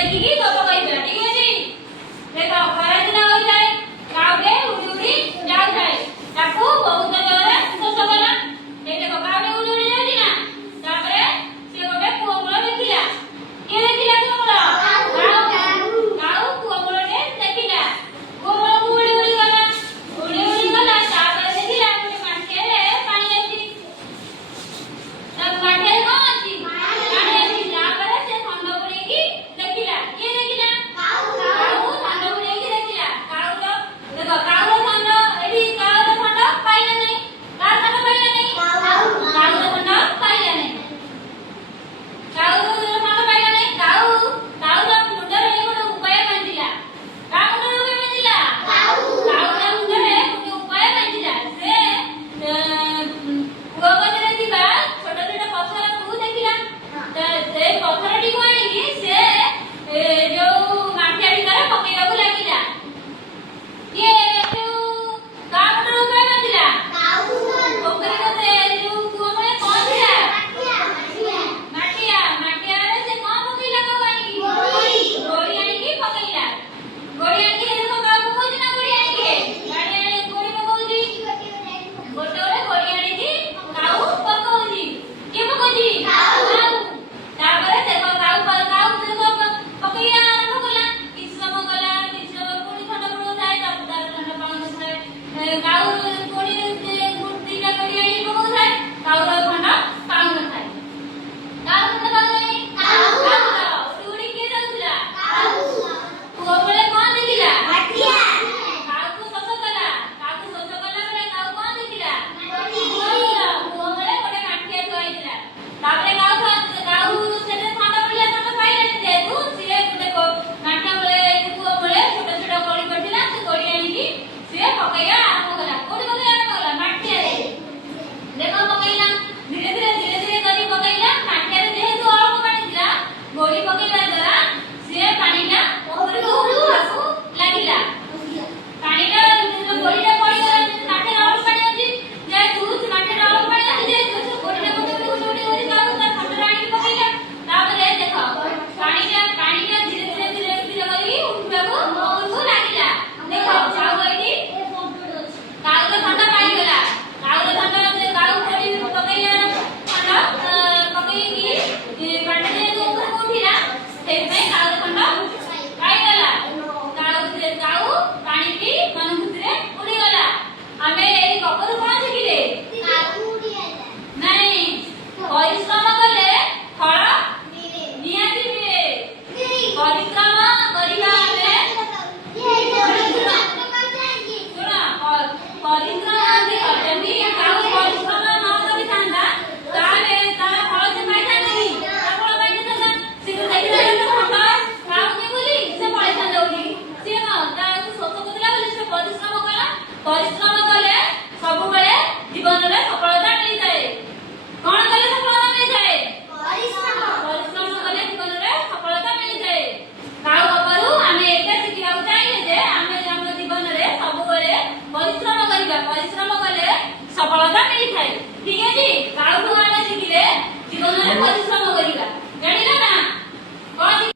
देखिकी गप कहिबा ठीक अछि देखो खरा दिन होई जाय काउडे उडी उडी जाउ जाय ताकू बहुत जगह शोष कला ए देखो काउडे उडी उडी जाउची ना तापरे से गोटे पुअमुळ देखिला के देखिला पुअमुळ काउ पुअमुळ ने देखिला पुअमुळ उडी उडी गला तापरे देखिला गोटे माठिए पानी अछि तब माठिए कोन अछि पानी अछि तापरे से खंड पुरेकी देखिला के देखिला काउ खंड पुरेकी देखिला काउ देखो काउ खंड एठी काउ खंड पाइला नै कार खंड पाइला नै काउ खंड पाइला नै काउ खंड पाइला नै काउ मुंडरे गोटे उपाय बांधिला का मुंडरे उपाय बांधिला काउ मुंडरे गोटे उपाय बांधिला से गगନରେ ଥିବା ଛୋଟ ଛୋଟ ପଥରକୁ ଦେଖିଲା ସେ ପଥରଟି କୁ ଆଣିକି ସେ ଯୋଉ ମାଠିଆ ଭିତରେ ପକେଇବାକୁ ଲାଗିଲା କିଏ ଯୋଉ କା ମୁଣ୍ଡରେ ଉପାୟ ବାନ୍ଧିଲା ପୋଖରୀ କତେ ଯୋଉ କୂଅ ମୂଳେ କଣ ଥିଲା ମାଠିଆରେ ସେ କଣ ପକେଇଲା କାଉ ଆଣିକି ଗୋଡି ଆଣିକି ପକେଇଲା ଗୋଡି ଆଣିକି ଦେଖ କାଉ ପକଉଛି ନା ଗୋଡି ଆଣିକି ଗୋଡି ପକଉଛି ଗୋଟେ ଗୋଟେ ଗୋଡି ଆଣିକି କାଉ ପକଉଛି କିଏ ପକଉଛି କାଉ ତାପରେ ଦେଖ କାଉ ଦେଖ ପକେଇଲା ଆରମ୍ଭ କଲା କିଛି ସମୟ ଗଲା କିଛି ସମୟ ପୁଣି ଖଣ୍ଡ ଖଣ୍ଡ ଥାଏ ତାପରେ ତାର ଖଣ୍ଡ ପାଉନ ଥାଏ କାଉ ପୁଣି ଦିଟା ଗୋଡି ଆଣିକି ପକଉଥାଏ କାଉର ଖଣ୍ଡ ପାଉନ ଥାଏ କାଉ ଖଣ୍ଡ ପାଉନି କାଉ ଉଡି କିଏ ଯାଉଥିଲା ପୁଅ ବେଳେ କଣ ଦେଖିଲା କାଉକୁ ଶୋଷ କଲା ବେଳେ କାଉ କଣ ଦେଖିଲା ପୁଅ ବେଳେ ଗୋଟେ ମାଠିଆ ଥୁଆ ହେଇଥିଲା ତାପରେ କାଉ ସେଠି ଖଣ୍ଡ ପଡିଲା ଖଣ୍ଡ ପାଇଲାନି ଯେହେତୁ ସିଏ ଦେଖ ମାଠିଆ ବେଳେ ପୁଅ ବେଳେ ଛୋଟ ଛୋଟ ଗୋଡି ପଡିଥିଲା ସେ ଗୋଡି ଆଣିକି ସିଏ ପକେଇବା ଆରମ୍ଭ କଲା କୋଉଠି ପକେଇବା ଆରମ୍ଭ କଲା ମାଠିଆରେ ଦେଖ ପକେଇଲା ଧୀରେ ଧୀରେ କରି ପକେଇଲା ମାଠିଆରେ ଯେହେତୁ ଅଳ୍ପ ପାଣି ଥିଲା ଗୋଡି ପକେଇବା ଦ୍ୱାରା ସିଏ ପାଣିଟା ଉପରକୁ ଉଠିବାକୁ ଲାଗିଲା ପାଣିଟା ଗୋଡିଟା ପଡିଗଲା ମାଠିଆରେ ଅଳ୍ପ ପାଣି ଅଛି ଯେହେତୁ ମାଠିଆରେ ଅଳ୍ପ ପାଣି ଅଛି ଯେହେତୁ ଗୋଡିଟା ଉଠି କାଉ ତା ଖଣ୍ଡରେ ଆଣିକି ପକେଇଲା ତାପରେ ଦେଖ ପାଣିଟା ଧୀରେ କରି ଉଠିବାକୁ ଉପରକୁ ଲାଗିଲା ଦେଖ କାଉ ଏଠି କାଉର ଖଣ୍ଡ ପାଇଗଲା କାଉର ଖଣ୍ଡ କାଉ ଗୋଡି ପକେଇଲା ଖଣ୍ଡ ପକେଇକି ପାଣି ଯେହେତୁ ଉପରକୁ ଉଠିଲା ସେଇଥିପାଇଁ କାଉର ଖଣ୍ଡ ପାଇଗଲା କାଉ ପାଣି ପିଇ ମନଖୁସିରେ ଉଡିଗଲା ଆମେ ଏଇ ଗପରୁ କଣ ଶିଖିଲେ ନାଇଁ ପରିଶ୍ରମ କଲେ ଫଳ ନିହାତି ମିଳେ ପରିଶ୍ରମ କରିବା ଆମେ ଶୁଣ ପରିଶ୍ରମ ଯଦି କାଉ ପରିଶ୍ରମ ନ କରିଥାନ୍ତା ତାହେଲେ ତାର ଫଳ ସେ ପାଇଥାନ୍ତାନି ତା ଫଳ ପାଇଥାନ୍ତା ସେ ଦେଖିଥାନ୍ତା ଖଣ୍ଡ ପାଉନି ବୋଲି ସେ ପଳେଇଥାନ୍ତା ବୋଲି ସିଏ କଣ ତାକୁ ଶୋଷ କରୁଥିଲା ବୋଲି ସେ ପରିଶ୍ରମ କଲା ପରିଶ୍ରମ କଲେ ସବୁବେଳେ ଜୀବନରେ ସଫଳତା ମିଳିଥାଏ କଣ କଲେ ସଫଳତା ମିଳିଥାଏ ପରିଶ୍ରମ କଲେ ଜୀବନରେ ସଫଳତା ମିଳିଥାଏ କାଉ ଗପରୁ ଆମେ ଏଇଟା ଶିଖିବାକୁ ଚାହିଁଲେ ଯେ ଆମେ ଆମ ଜୀବନରେ ସବୁବେଳେ ପରିଶ୍ରମ କରିବା ପରିଶ୍ରମ କଲେ ସଫଳତା ମିଳିଥାଏ ଠିକ ଅଛି କାଉଠୁ ଆମେ ଶିଖିଲେ ଜୀବନରେ ପରିଶ୍ରମ